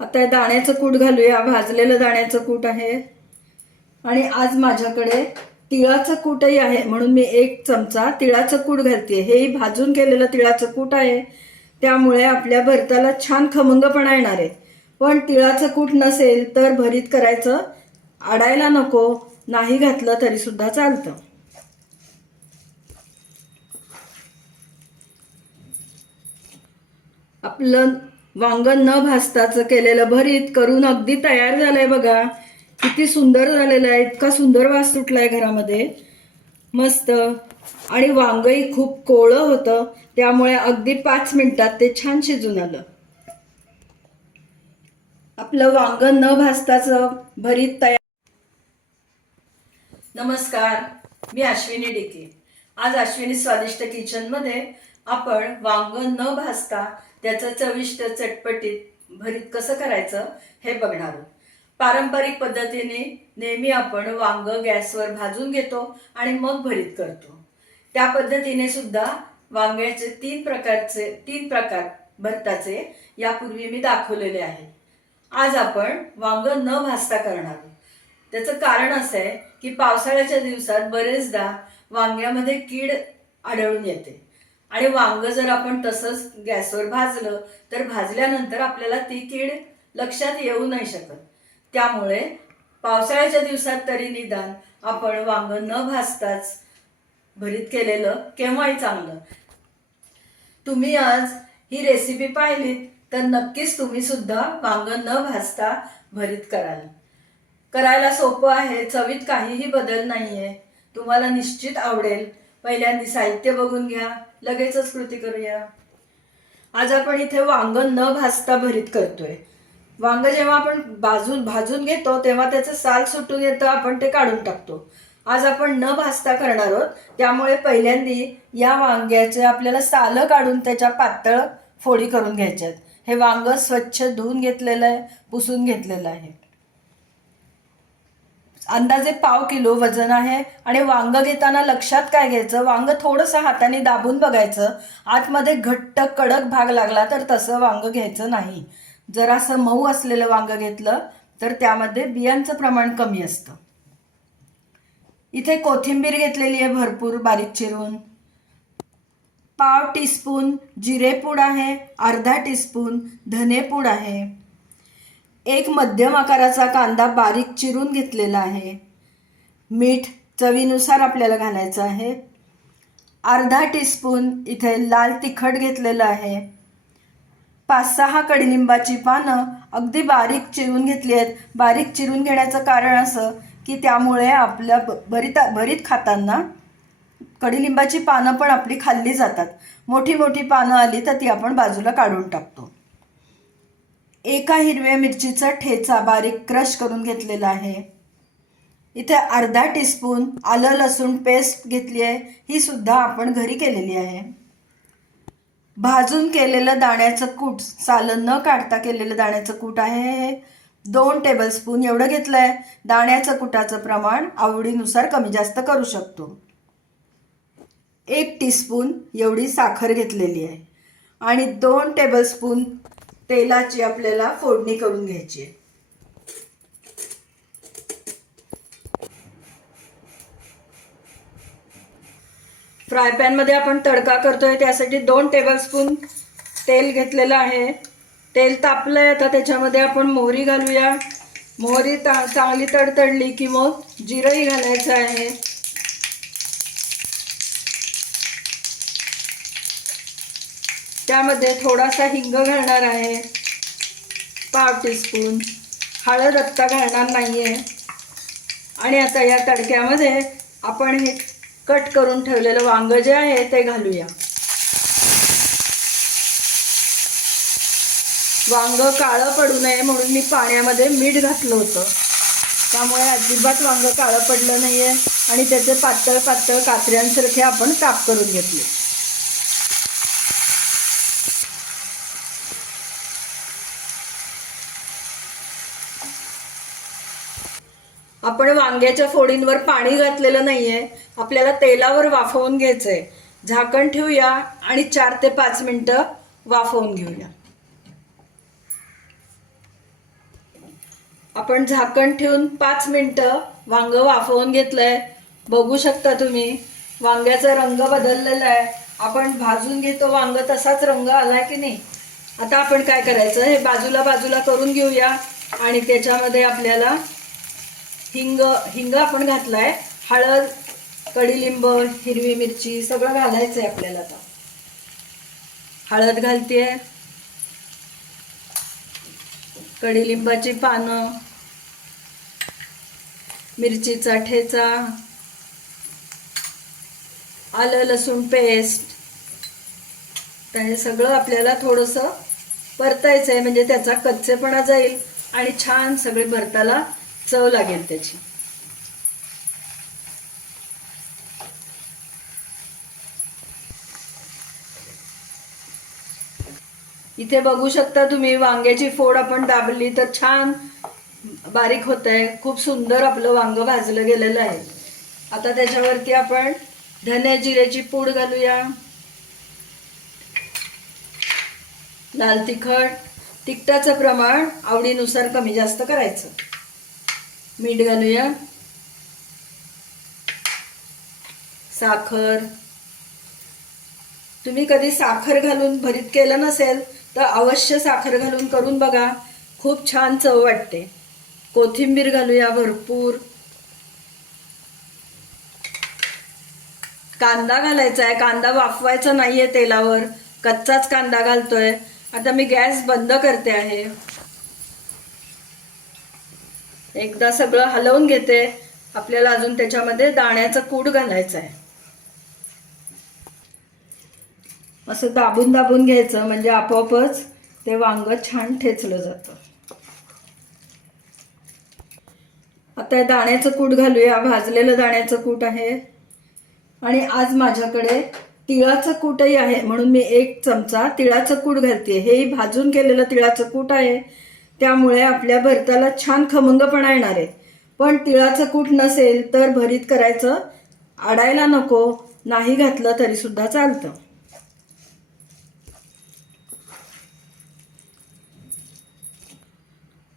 आता दाण्याचं कूट घालूया भाजलेलं दाण्याचं कूट आहे. आणि आज माझ्याकडे तिळाचं कूटही आहे म्हणून मी एक चमचा तिळाचं कूट घालते हेही भाजून केलेलं तिळाचं कूट आहे. त्यामुळे आपल्या भरताला छान खमंगपणा येणार आहे. पण तिळाचं कूट नसेल तर भरीत करायचं आडायला नको नाही घातलं तरीसुद्धा चालतं. आपलं वांग न भाजताचं केलेलं भरीत करून अगदी तयार झालंय बघा. किती सुंदर झालेलं आहे इतका सुंदर वास सुटलाय घरामध्ये. मस्त. आणि वांगही खूप कोळं होतं त्यामुळे अगदी पाच मिनिटात ते छान शिजून आलं. आपलं वांग न भाजताचं भरीत तयार नमस्कार मी अश्विनी डिके. आज अश्विनी स्वादिष्ट किचनमध्ये आपण वांग न भाजता त्याचं चविष्ट चटपटीत भरीत कसं करायचं हे बघणार आहोत. पारंपरिक पद्धतीने नेहमी आपण वांग गॅसवर भाजून घेतो आणि मग भरीत करतो. त्या पद्धतीने सुद्धा वांग्याचे तीन प्रकारचे तीन प्रकार भरताचे यापूर्वी मी दाखवलेले आहे. आज आपण वांग न भाजता करणार आहोत. त्याचं कारण असं आहे की पावसाळ्याच्या दिवसात बरेचदा वांग्यामध्ये कीड आढळून येते. आणि वांग जर आपण तसंच गॅसवर भाजलं तर भाजल्यानंतर आपल्याला ती कीड लक्षात येऊ नाही शकत. त्यामुळे पावसाळ्याच्या दिवसात तरी निदान आपण वांग न भाजताच भरीत केलेलं केव्हाही चांगलं. तुम्ही आज ही रेसिपी पाहिलीत तर नक्कीच तुम्ही सुद्धा वांग न भाजता भरीत कराल. करायला सोपं आहे चवीत काहीही बदल नाहीये. तुम्हाला निश्चित आवडेल. पहिल्यांदा साहित्य बघून घ्या. लगेचच कृती करूया. आज आपण इथे वांग न भाजता भरीत करतोय. वांग जेव्हा आपण भाजून भाजून घेतो तेव्हा त्याचं साल सुटून येतं आपण ते काढून टाकतो. आज आपण न भाजता करणार आहोत त्यामुळे पहिल्यांदी या वांग्याचे आपल्याला सालं काढून त्याच्या पातळ फोडी करून घ्यायच्यात. हे वांग स्वच्छ धुवून घेतलेलं आहे पुसून घेतलेलं आहे. अंदाजे पाव किलो वजन आहे आणि वांग घेताना लक्षात काय घ्यायचं? वांग थोडंसं हाताने दाबून बघायचं. आतमध्ये घट्ट कडक भाग लागला तर तसं वांग घ्यायचं नाही. जर असं मऊ असलेलं वांग घेतलं तर त्यामध्ये बियांचं प्रमाण कमी असतं. इथे कोथिंबीर घेतलेली आहे भरपूर बारीक चिरून. पाव टीस्पून जिरेपूड आहे अर्धा टीस्पून धनेपूड आहे. एक मध्यम आकाराचा कांदा बारीक चिरून घेतलेला आहे. मीठ चवीनुसार आपल्याला घालायचं आहे. अर्धा टीस्पून इथे लाल तिखट घेतलेलं आहे. पाच सहा कडलिंबाची पानं अगदी बारीक चिरून घेतली आहेत. बारीक चिरून घेण्याचं कारण असं की त्यामुळे आपल्या भरीत भरीत खाताना कडिलिंबाची पानं पण आपली खाल्ली जातात. मोठी मोठी पानं आली तर ती आपण बाजूला काढून टाकतो. एका हिरव्या मिरचीचा ठेचा बारीक क्रश करून घेतलेला आहे. इथे अर्धा टीस्पून आलं लसूण पेस्ट घेतली आहे. ही सुद्धा आपण घरी केलेली आहे. भाजून केलेलं दाण्याचं कूट सालं न काढता केलेलं दाण्याचं कूट आहे हे. दोन टेबलस्पून एवढं घेतलं आहे दाण्याचं कुटाचं प्रमाण आवडीनुसार कमी जास्त करू शकतो. एक टीस्पून एवढी साखर घेतलेली आहे. आणि दोन टेबलस्पून तेलाची आपल्याला फोडणी करून घ्यायची आहे. फ्राय पॅनमध्ये आपण तडका करतोय त्यासाठी दोन टेबलस्पून तेल घेतलेलं आहे. तेल तापलं आहे आता त्याच्यामध्ये आपण मोहरी घालूया. मोहरी ता चांगली तडतडली की मग जिरंही घालायचं आहे. त्यामध्ये थोडासा हिंग घालणार आहे. पाव टीस्पून हळद आत्ता घालणार नाही आहे आणि आता या तडक्यामध्ये आपण हे कट करून ठेवलेलं वांग जे आहे ते घालूया. वांग काळं पडू नये म्हणून मी पाण्यामध्ये मीठ घातलं होतं. त्यामुळे अजिबात वांग काळं पडलं नाही आहे आणि त्याचे पातळ पातळ कात्र्यांसारखे आपण काप करून घेतले आपण वांग्याच्या फोडींवर पाणी घातलेलं नाहीये. आपल्याला तेलावर वाफवून घ्यायचंय. झाकण ठेवूया आणि चार ते पाच मिनटं वाफवून घेऊया. आपण झाकण ठेवून पाच मिनटं वांग वाफवून घेतलंय. बघू शकता तुम्ही वांग्याचा रंग बदललेला आहे. आपण भाजून घेतो वांग तसाच रंग आलाय की नाही? आता आपण काय करायचं? हे बाजूला बाजूला करून घेऊया आणि त्याच्यामध्ये आपल्याला हिंग हिंग आपण घातलाय. हळद कडीलिंब हिरवी मिरची सगळं घालायचं आहे आपल्याला आता. हळद घालतेय. कडीलिंबाची पानं. मिरचीचा ठेचा. आलं लसूण पेस्ट. तर हे सगळं आपल्याला थोडंसं परतायचं आहे म्हणजे त्याचा कच्चेपणा जाईल आणि छान सगळे भरताला चव लागेल त्याची. इथे बघू शकता तुम्ही वांग्याची फोड आपण दाबली तर छान बारीक होत आहे खूप सुंदर आपलं वांग भाजलं गेलेलं आहे. आता त्याच्यावरती आपण धने जिऱ्याची पूड घालूया. लाल तिखट. तिखटाचं प्रमाण आवडीनुसार कमी जास्त करायचं. मीठ घालूया. साखर. तुम्ही कधी साखर घालून भरीत केलं नसेल तर अवश्य साखर घालून करून बघा. खूप छान चव वाटते. कोथिंबीर घालूया भरपूर. कांदा घालायचा आहे कांदा वाफवायचा नाहीये तेलावर. कच्चाच कांदा घालतोय. आता मी गॅस बंद करते आहे. एकदा सगळं हलवून घेते. आपल्याला अजून त्याच्यामध्ये दाण्याचं कूट घालायचं आहे. असं दाबून दाबून घ्यायचं म्हणजे आपोआपच ते वांग छान ठेचलं जातं. आता दाण्याचं कूट घालूया. भाजलेलं दाण्याचं कूट आहे. आणि आज माझ्याकडे तिळाचं कूटही आहे. म्हणून मी एक चमचा तिळाचं कूट घालते हेही भाजून केलेलं तिळाचं कूट आहे. त्यामुळे आपल्या भरताला छान खमंगपणा येणार आहे. पण तिळाचं कूट नसेल तर भरीत करायचं आडायला नको. नाही घातलं तरी सुद्धा चालतं.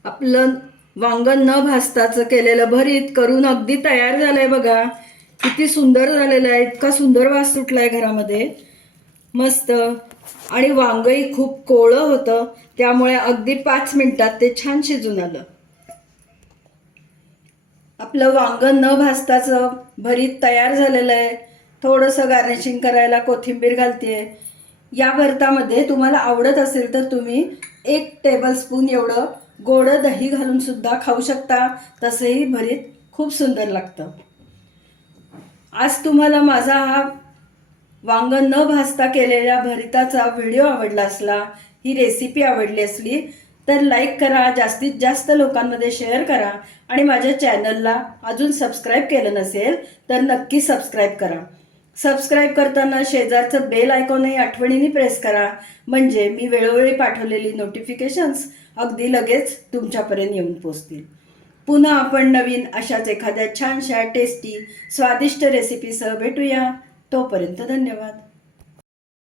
आपलं वांगण न भाजताचं केलेलं भरीत करून अगदी तयार झालंय बघा. किती सुंदर झालेलं आहे. इतका सुंदर वास सुटलाय घरामध्ये. मस्त. आणि वांगही खूप कोवळं होतं त्यामुळे अगदी पाच मिनिटात ते छान शिजून आलं. आपलं वांग न भाजताचं भरीत तयार झालेलं आहे. थोडंसं गार्निशिंग करायला कोथिंबीर घालते या भरतामध्ये तुम्हाला आवडत असेल तर तुम्ही एक टेबलस्पून एवढं गोड दही घालून सुद्धा खाऊ शकता. तसंही भरीत खूप सुंदर लागतं. आज तुम्हाला माझा हा वांग न भाजता केलेल्या भरिताचा व्हिडिओ आवडला असला ही रेसिपी आवडली असली तर लाईक करा जास्तीत जास्त लोकांमध्ये शेअर करा आणि माझ्या चॅनलला अजून सबस्क्राईब केलं नसेल तर नक्की सबस्क्राईब करा. सबस्क्राईब करताना शेजारचं बेल आयकॉनही आठवणीने प्रेस करा. म्हणजे मी वेळोवेळी पाठवलेली नोटिफिकेशन्स अगदी लगेच तुमच्यापर्यंत येऊन पोचतील पुन्हा आपण नवीन अशाच एखाद्या छानशा टेस्टी स्वादिष्ट रेसिपीसह भेटूया. तोपर्यंत धन्यवाद.